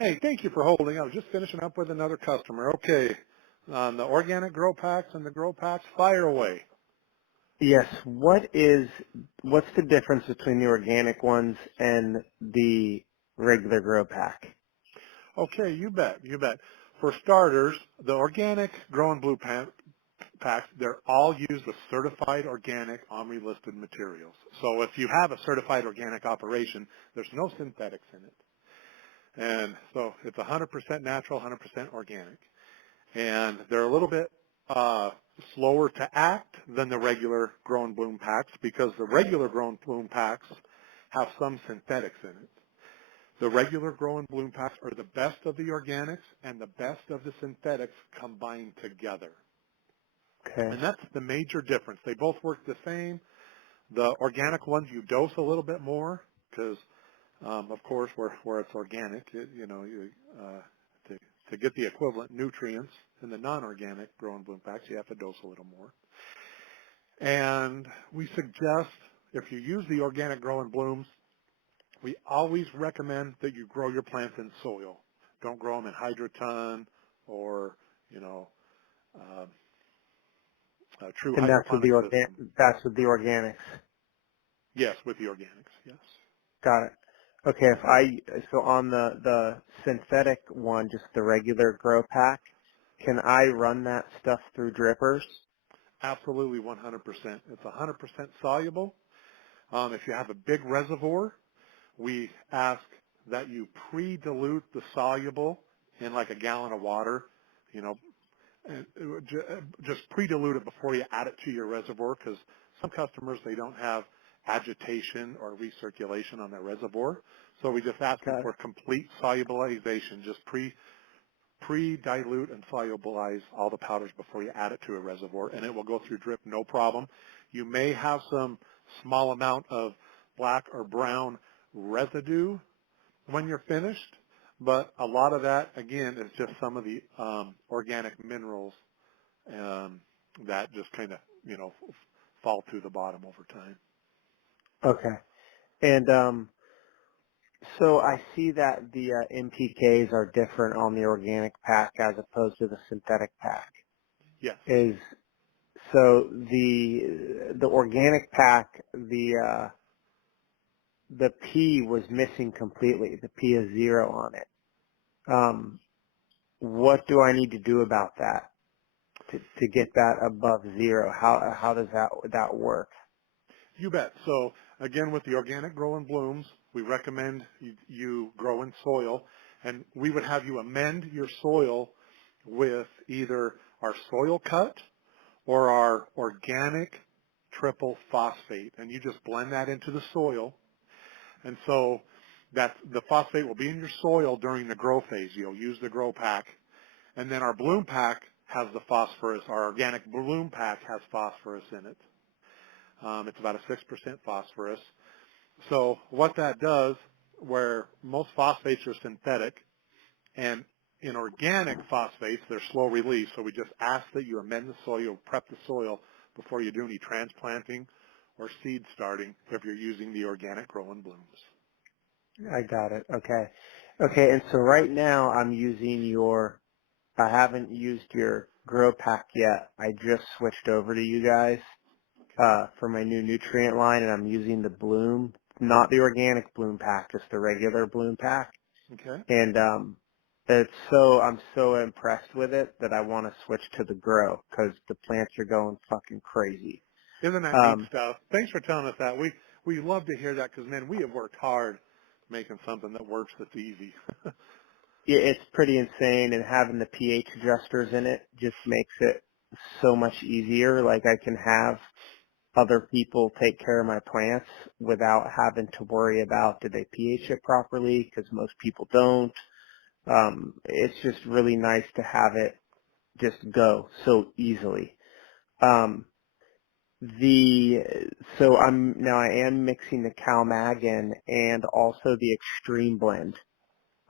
Hey, thank you for holding. I was just finishing up with another customer. Okay, on the organic grow packs and the grow packs, fire away. Yes. What's the difference between the organic ones and the regular grow pack? Okay, you bet, you bet. For starters, the organic grow and blue packs, they're all used with certified organic OMRI-listed materials. So if you have a certified organic operation, there's no synthetics in it. And so it's 100% natural, 100% organic. And they're a little bit slower to act than the regular grow and bloom packs because the regular grow and bloom packs have some synthetics in it. The regular grow and bloom packs are the best of the organics and the best of the synthetics combined together. Okay. And that's the major difference. They both work the same. The organic ones you dose a little bit more because, of course, where it's organic, to get the equivalent nutrients in the non-organic grow and bloom packs, you have to dose a little more. And we suggest if you use the organic grow and blooms, we always recommend that you grow your plants in soil. Don't grow them in hydroton or, you know, uh, a true And hydroponic system. that's with the organics. Yes, with the organics, yes. Got it. Okay. So on the synthetic one, just the regular grow pack, can I run that stuff through drippers? Absolutely 100%. It's 100% soluble. If you have a big reservoir, we ask that you pre-dilute the soluble in like a gallon of water, you know, and just pre-dilute it before you add it to your reservoir because some customers, they don't have agitation or recirculation on their reservoir. So we just ask them Got it. for complete solubilization, just pre-dilute and solubilize all the powders before you add it to a reservoir, and it will go through drip no problem. You may have some small amount of black or brown residue when you're finished, but a lot of that, again, is just some of the organic minerals that just kind of, fall to the bottom over time. Okay. And so I see that the NPKs are different on the organic pack as opposed to the synthetic pack. Yes. Is so the organic pack the P was missing completely. The P is 0 on it. What do I need to do about that to get that above 0? How does that work? You bet. So again, with the organic grow and blooms, we recommend you grow in soil, and we would have you amend your soil with either our soil cut or our organic triple phosphate, and you just blend that into the soil. And so that the phosphate will be in your soil during the grow phase. You'll use the grow pack, and then our bloom pack has the phosphorus. Our organic bloom pack has phosphorus in it. It's about a 6% phosphorus. So what that does, where most phosphates are synthetic, and in organic phosphates, they're slow release. So we just ask that you amend the soil, you prep the soil before you do any transplanting or seed starting if you're using the organic grow and blooms. I got it. Okay. Okay, and so right now I haven't used your grow pack yet. I just switched over to you guys Okay. for my new nutrient line, and I'm using the bloom, not the organic bloom pack, just the regular bloom pack. Okay. And I'm so impressed with it that I want to switch to the grow because the plants are going fucking crazy. Isn't that neat Um, stuff? Thanks for telling us that. We love to hear that because, man, we have worked hard making something that works that's easy. it's pretty insane, and having the pH adjusters in it just makes it so much easier. Like I can have other people take care of my plants without having to worry about did they pH it properly because most people don't. It's just really nice to have it just go so easily. Um, the so I am mixing the CalMag in and also the Extreme Blend.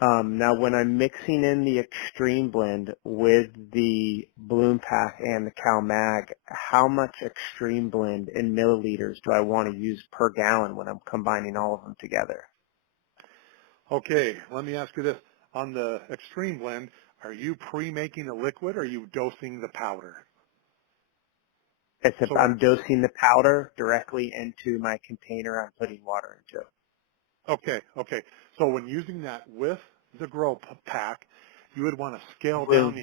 Now when I'm mixing in the Extreme Blend with the Bloom Pack and the CalMag, how much Extreme Blend in milliliters do I want to use per gallon when I'm combining all of them together? Okay, let me ask you this. on the extreme blend, are you pre-making the liquid or are you dosing the powder? Except So when I'm dosing the powder directly into my container I'm putting water into. okay. So when using that with the pack, you would want to scale down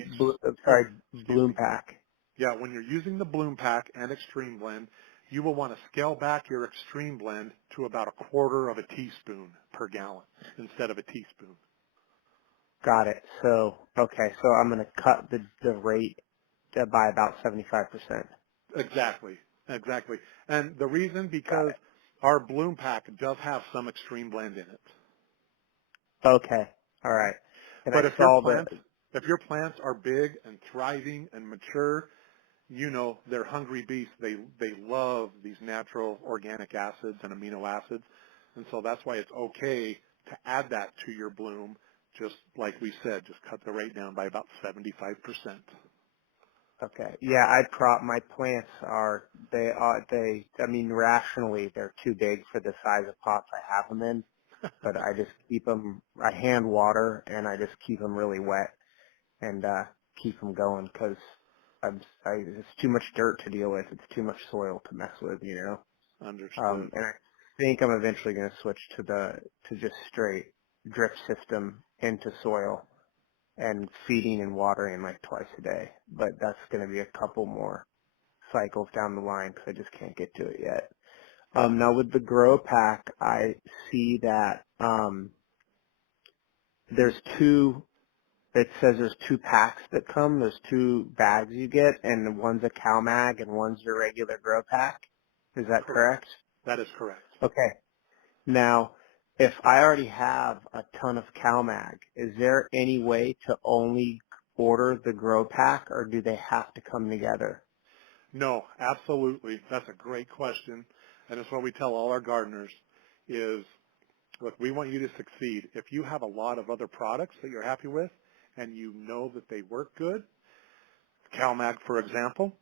Sorry, excuse bloom me. pack. Yeah, when you're using the bloom pack and extreme blend, you will want to scale back your extreme blend to about a quarter of a teaspoon per gallon instead of a teaspoon. Got it. So, okay, so I'm going to cut the rate by about 75%. Exactly. Exactly. And the reason Got because our bloom pack does have some extreme blend in it. it. Okay. All Okay. right. And I But saw the, if your plants are big and thriving and mature, you know, they're hungry beasts. They love these natural organic acids and amino acids. And so that's why it's okay to add that to your bloom. Just like we said, just cut the rate down by about 75%. okay. Yeah, my plants I mean, rationally, they're too big for the size of pots I have them in, but I just I hand water and I just keep them really wet and, keep them going because it's too much dirt to deal with. It's too much soil to mess with, you know? Understood. And I think I'm eventually going to switch to just straight drip system into soil and feeding and watering like twice a day. But that's going to be a couple more cycles down the line because I just can't get to it yet. Yeah. Now with the grow pack, I see that there's two. It says there's two packs that come. There's two bags you get, and one's a cow mag and one's your regular grow pack. Is that Correct. correct? That is correct. Okay. Now, if I already have a ton of CalMag, is there any way to only order the grow pack or do they have to come together? No, absolutely. That's a great question. And it's what we tell all our gardeners is, look, we want you to succeed. If you have a lot of other products that you're happy with and you know that they work good, CalMag, for example,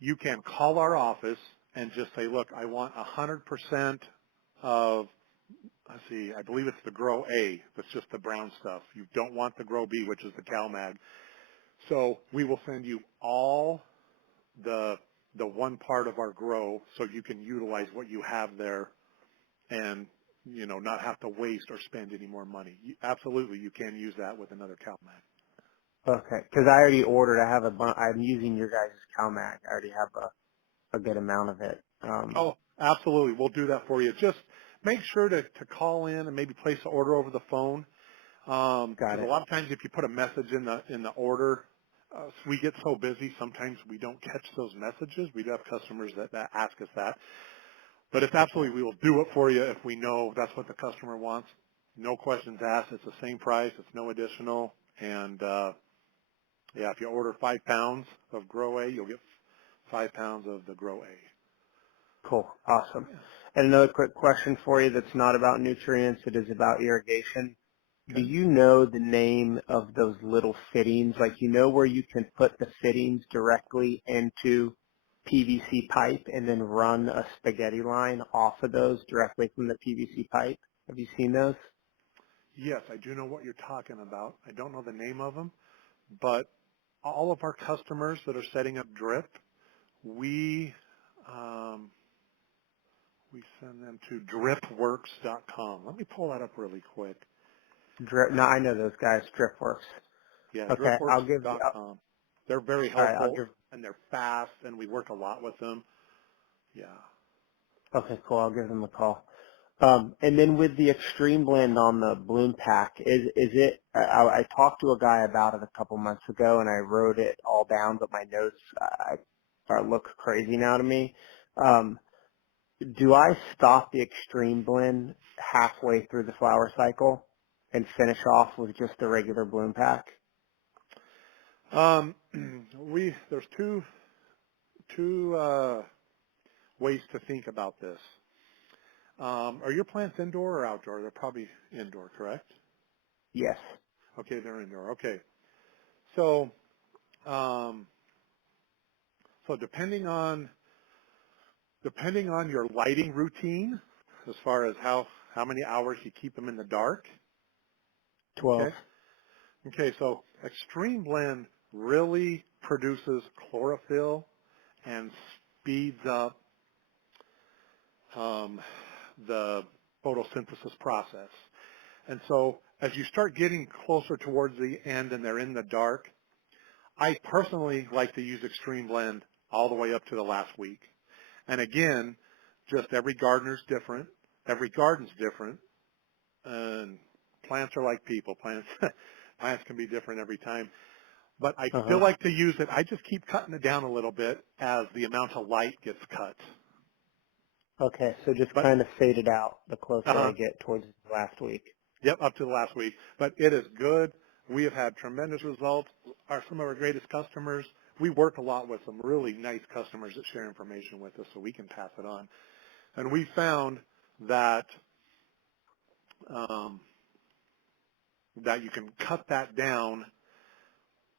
you can call our office and just say, look, I want 100% of, let's see, I believe it's the Grow A. That's just the brown stuff. You don't want the Grow B, which is the CalMag. So we will send you all the one part of our grow so you can utilize what you have there and not have to waste or spend any more money. Absolutely, you can use that with another CalMag. Okay, because I already ordered. I'm using your guys' CalMag. I already have a good amount of it. Oh, absolutely, we'll do that for you. Just make sure to call in and maybe place the order over the phone Got because a it. lot of times if you put a message in the order, we get so busy sometimes we don't catch those messages. We do have customers that ask us that. But it's Okay. absolutely, we will do it for you if we know that's what the customer wants. No questions asked. It's the same price. It's no additional. And, yeah, if you order 5 pounds of Grow A, you'll get 5 pounds of the Grow A. Cool. Awesome. Yeah. And another quick question for you that's not about nutrients. It is about irrigation. Do Okay. you know the name of those little fittings? Like, you know where you can put the fittings directly into PVC pipe and then run a spaghetti line off of those directly from the PVC pipe? Have you seen those? Yes, I do know what you're talking about. I don't know the name of them, but all of our customers that are setting up drip, we, um, we send them to dripworks.com. Let me pull that up really quick. No, I know those guys, Dripworks. Yeah, Okay, dripworks.com. They're very all right, I'll helpful give, and they're fast and we work a lot with them. Yeah. okay, cool, I'll give them a call. And then with the extreme blend on the bloom pack, is it? I talked to a guy about it a couple months ago, and I wrote it all down, but my notes look crazy now to me. Um, do I stop the extreme blend halfway through the flower cycle and finish off with just the regular bloom pack? Um, there's two ways to think about this. Are your plants indoor or outdoor? They're probably indoor, correct? Yes. Okay, they're indoor. Okay. So, um, so depending on your lighting routine, as far as how many hours you keep them in the dark, 12. okay? Okay, so Extreme Blend really produces chlorophyll and speeds up um, the photosynthesis process. And so as you start getting closer towards the end and they're in the dark, I personally like to use Extreme Blend all the way up to the last week. And again, just every gardener's different. Every garden's different. And plants are like people. Plants can be different every time. But I Uh still huh. like to use it. I just keep cutting it down a little bit as the amount of light gets cut. Okay, so just But, kind of fade it out the closer I uh-huh. get towards the last week. Yep, up to the last week. But it is good. We have had tremendous results. Some of our greatest customers. We work a lot with some really nice customers that share information with us so we can pass it on. And we found that um, that you can cut that down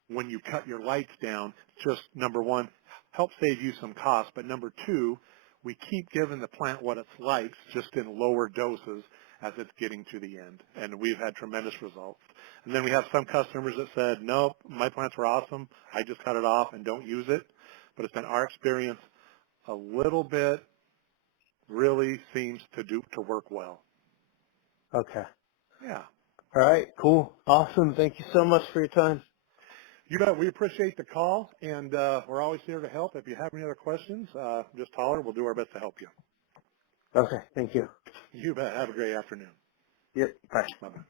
when you cut your lights down. Just number one, help save you some cost. But number two, we keep giving the plant what it likes, just in lower doses as it's getting to the end. And we've had tremendous results. And then we have some customers that said, nope, my plants were awesome. I just cut it off and don't use it. But it's been our experience a little bit really seems to work well. Okay. Yeah. All right. Cool. Awesome. Thank you so much for your time. You bet. We appreciate the call, and we're always here to help. If you have any other questions, just holler. We'll do our best to help you. Okay. Thank you. You bet. Have a great afternoon. Yep. Bye. Bye-bye.